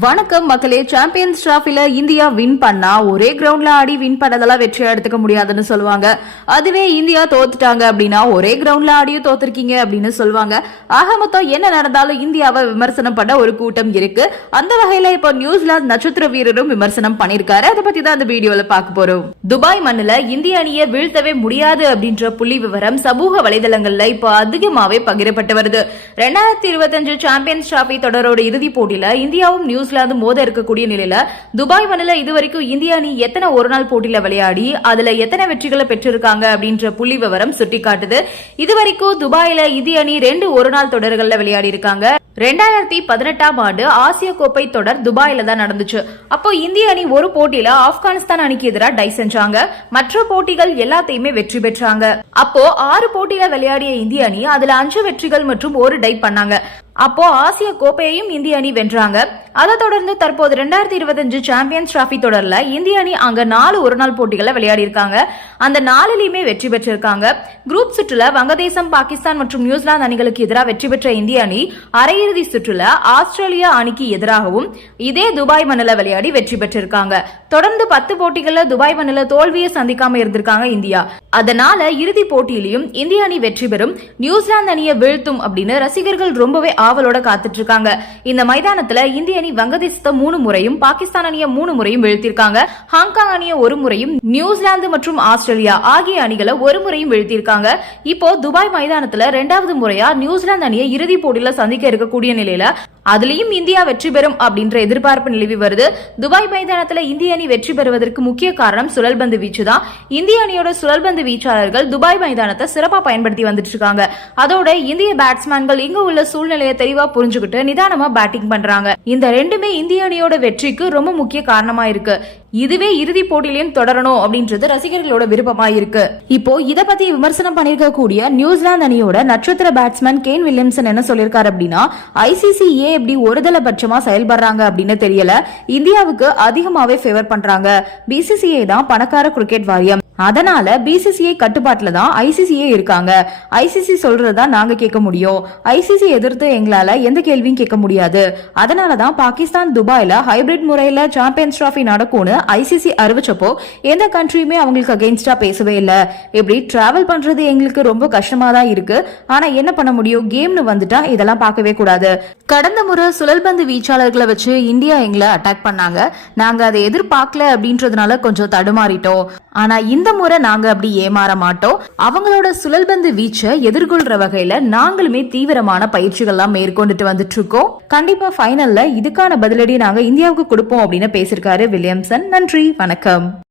வணக்கம் மக்களே. Champions டிராஃபில India win பண்ணா ஒரே கிரவுண்ட்ல ஆடி வின் பண்ணதெல்லாம் வெற்றியா எடுத்துக்க முடியாதுன்னு சொல்லுவாங்க. அதுவே இந்தியா தோத்துட்டாங்க அப்படின்னா ஒரே கிரவுண்ட்ல ஆடியும் தோத்துருக்கீங்க அப்படின்னு சொல்லுவாங்க. ஆக மொத்தம் என்ன நடந்தாலும் இந்தியாவை விமர்சனம் பண்ண ஒரு கூட்டம் இருக்கு. அந்த வகையில இப்போ நியூசிலாந்து நட்சத்திர வீரரும் விமர்சனம் பண்ணிருக்காரு அதை பத்தி தான் அந்த வீடியோல பார்க்க போறோம். துபாய் மண்ணுல இந்திய அணியை வீழ்த்தவே முடியாது அப்படின்ற புள்ளி விவரம் சமூக வலைதளங்கள்ல இப்போ அதிகமாவே பகிரப்பட்டு வருது. ரெண்டாயிரத்தி இருபத்தஞ்சு சாம்பியன்ஸ் டிராஃபி தொடரோட இறுதிப் போட்டியில இந்தியாவும் நியூசிலாந்து மோத இருக்கக்கூடிய நிலையில துபாய் மண்ணில இதுவரைக்கும் இந்திய அணி எத்தனை ஒரு நாள் போட்டியில விளையாடி அதுல எத்தனை வெற்றிகளை பெற்றிருக்காங்க அப்படின்ற புள்ளி விவரம் சுட்டிக்காட்டுது. இதுவரைக்கும் துபாயில இந்திய அணி ரெண்டு ஒரு நாள் தொடர்கள்ல விளையாடி இருக்காங்க. ரெண்டாயிரத்தி பதினெட்டாம் ஆண்டு ஆசிய கோப்பை தொடர் துபாயில தான் நடந்துச்சு. அப்போ இந்திய அணி ஒரு போட்டியில ஆப்கானிஸ்தான் அணிக்கு எதிராக டை செஞ்சாங்க. மற்ற போட்டிகள் எல்லாத்தையுமே வெற்றி பெற்றாங்க. அப்போ ஆறு போட்டியில விளையாடிய இந்திய அணி அதுல அஞ்சு வெற்றிகள் மற்றும் ஒரு டை பண்ணாங்க. அப்போ ஆசிய கோப்பையையும் இந்திய அணி வென்றாங்க. அதை தொடர்ந்து தற்போது ரெண்டாயிரத்தி இருபத்தஞ்சு சாம்பியன்ஸ் டிராஃபி தொடர்ல இந்திய அணி அங்க நாலு ஒரு நாள் போட்டிகளை விளையாடி இருக்காங்க. அந்த நாலுலயுமே வெற்றி பெற்றிருக்காங்க. குரூப் சுற்றுல வங்கதேசம் பாகிஸ்தான் மற்றும் நியூசிலாந்து அணிகளுக்கு எதிராக வெற்றி பெற்ற இந்திய அணி அரையிறுதி சுற்றுல ஆஸ்திரேலியா அணிக்கு எதிராகவும் இதே துபாய் மண்ணில விளையாடி வெற்றி பெற்றிருக்காங்க. தொடர்ந்து பத்து போட்டிகள்ல துபாய் மண்ணில தோல்வியை சந்திக்காம இருந்திருக்காங்க இந்தியா. அதனால இறுதி போட்டியிலையும் இந்திய அணி வெற்றி பெறும். நியூசிலாந்து அணியை வீழ்த்தும் அப்படின்னு ரசிகர்கள் ரொம்பவே ஆவலோட காத்துட்டு இருக்காங்க இந்த மைதானத்துல இந்திய அணி வங்கதேசத்தை மூணு முறையும் பாகிஸ்தான் அணியை மூணு முறையும் வீழ்த்திருக்காங்க. ஹாங்காங் அணியை ஒரு முறையும் நியூசிலாந்து மற்றும் ஆஸ்திரேலியா ஆகிய அணிகளை ஒரு முறையும் வீழ்த்திருக்காங்க. இப்போ துபாய் மைதானத்துல ரெண்டாவது முறையா நியூசிலாந்து அணியை இறுதி போட்டியில சந்திக்க இருக்கக்கூடிய நிலையில அதுலயும் இந்தியா வெற்றி பெறும் அப்படின்ற எதிர்பார்ப்பு நிலவி வருது. துபாய் மைதானத்துல இந்திய அணி வெற்றி பெறுவதற்கு முக்கிய காரணம் சுழல்பந்து வீச்சு தான். இந்திய அணியோட சுழல்பந்து வீச்சாளர்கள் துபாய் மைதானத்தை சிறப்பா பயன்படுத்தி வந்துட்டு இருக்காங்க. அதோட இந்திய பேட்ஸ்மேன்கள் இங்க உள்ள சூழ்நிலையை தெளிவா புரிஞ்சுக்கிட்டு நிதானமா பேட்டிங் பண்றாங்க. இந்த ரெண்டுமே இந்திய அணியோட வெற்றிக்கு ரொம்ப முக்கிய காரணமா இருக்கு. இதுவே இறுதி போட்டியிலையும் தொடரணும் அப்படின்றது ரசிகர்களோட விருப்பமா இருக்கு இப்போ இத பத்தி விமர்சனம் பண்ணிருக்க கூடிய நியூசிலாந்து அணியோட நட்சத்திர பேட்ஸ்மேன் கேன் வில்லியம்சன் என்ன சொல்லிருக்காரு அப்படின்னா ஐசிசி ஏன் இப்படி ஒருதலை பட்சமா செயல்படுறாங்க அப்படின்னு தெரியல. இந்தியாவுக்கு அதிகமாவே ஃபேவர் பண்றாங்க. பிசிசிஐ தான் பணக்கார கிரிக்கெட் வாரியம். அதனால பிசிசிஐ கட்டுப்பாட்டுல தான் ஐசிசிஏ இருக்காங்க. ஐசிசி சொல்றதா நாங்க கேட்க முடியும். ஐசிசி எதிர்த்து எங்களால எந்த கேள்வியும் கேட்க முடியாது. அதனால தான் பாகிஸ்தான் துபாயில ஹைபிரிட் முறையில சாம்பியன்ஸ் டிராஃபி நடக்கும்னு ஐசிசி அறிவிச்சப்போ எந்த கண்ட்ரியுமே அவங்களுக்கு அகெயின்ஸ்டா பேசவே இல்லை. இப்படி டிராவல் பண்றது எங்களுக்கு ரொம்ப கஷ்டமா தான் இருக்கு. ஆனா என்ன பண்ண முடியும்? கேம்னு வந்துட்டா இதெல்லாம் பார்க்கவே கூடாது. கடந்த முறை சுழல்பந்து வீச்சாளர்களை வச்சு இந்தியா எங்களை அட்டாக் பண்ணாங்க. நாங்க அதை எதிர்பார்க்கல அப்படின்றதுனால கொஞ்சம் தடுமாறிட்டோம். ஆனா இந்த முறை நாங்க அப்படி ஏமாற மாட்டோம். அவங்களோட சுழல்பந்து வீச்சை எதிர்கொள்ற வகையில நாங்களுமே தீவிரமான பயிற்சிகள்லாம் மேற்கொண்டுட்டு வந்துட்டு இருக்கோம். கண்டிப்பா ஃபைனல்ல இதுக்கான பதிலடி நாங்க இந்தியாவுக்கு கொடுப்போம் அப்படின்னு பேசியிருக்காரு வில்லியம்சன். நன்றி வணக்கம்.